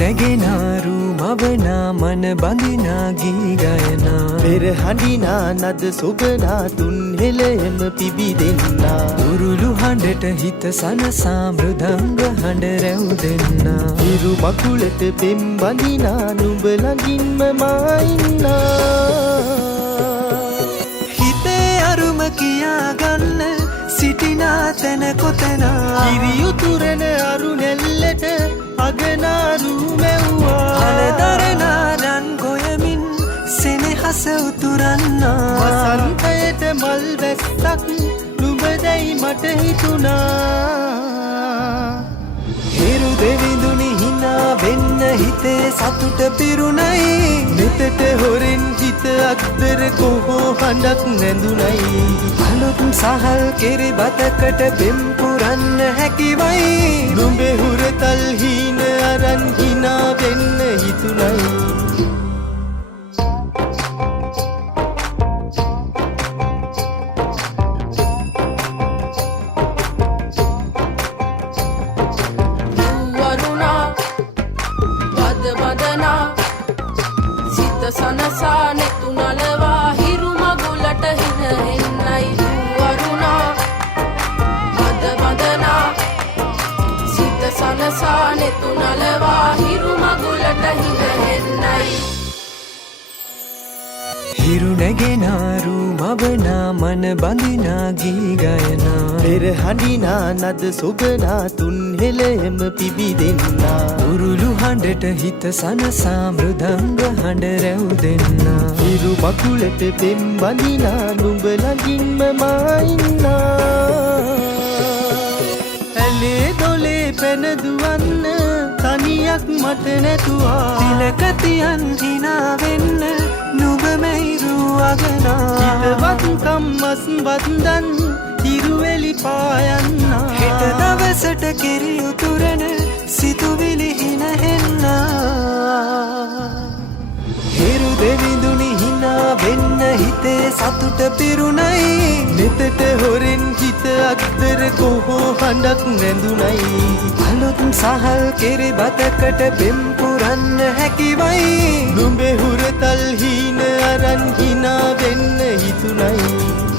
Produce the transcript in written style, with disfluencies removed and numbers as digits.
නැගෙනාරු මවනා මන බඳිනා ගී ගයනා පෙර හඬිනා නද සොබනා තුන් හෙළයම පිබිදෙන්නා උරුළු හඬට හිත සනසා මෘදංග හඬ රැව් දෙන්නා හිරු මකුලට පෙම් බඳිනා නුඹ ළඟින්ම මා ඉන්නා හිතේ අරුම කියාගන්න සිටිනා තැන කොතනා කිරියුතුරන අරු නෙල්ලට අගනාරු මැව්වා අලදරනා රන් ගොයමින් සෙනෙහස උතුරන්නා වසන්තයට මල් වැස්සක් නුඹදැයි මට හිතුණා හිරු දෙවිඳුනි හිනා වෙන්න හිතේ සතුට පිරුණයි නෙතට හොරෙන් හිත අක්දර කොහෝ හඬක් නැඳුනයි අලුත් සහල් කෙරි බතකට පෙම් පුරන්න හැකිවයි නුඹේ හුරතල් හීන අරන් හිනා වෙන්න හිතුණයි සනසා නෙතු නලවා හිරු මගුලට හින එන්නයි වරුණා බද බදනා සිත සනසා නෙතු නලවා හිරු මගුලට හින එන්නයි හිරු නැගෙනාරු මවනා මන බඳිනා ගී ගයනා පෙර හඬිනා නද සොබනා තුන් හෙළයම පිබිදෙන්නා උරුළු හඬට හිත සනසා මෘදංග හඬ රැව් දෙන්නා හිරු මකුලට පෙම් බඳිනා නුඹ ළඟින්ම මා ඉන්නා ඇලේ දොලේ පැන දුවන්න තනියක් මට නැතුවා තිලක තියන් හිනා වෙන්න නුඹ මෙහිරු අගනා හිතවත්කම් මස් වන්දන් හිරුවෙලි පායන්නා හෙට දවසට කිරි උතුරන සිතුවිලි හිනහෙන්නා හිරු දෙවිඳුනි හිනා වෙන්න හිතේ සතුට පිරුණයි නෙතට හොරෙන් හිත අක්දර කොහෝ හඬක් නැඳුනයි අලුත් සහල් කෙරි බතකට පෙම් පුරන්න හැකිවයි නුඹේ හුරතල් හීන අරන් හිනා වෙන්න හිතුණයි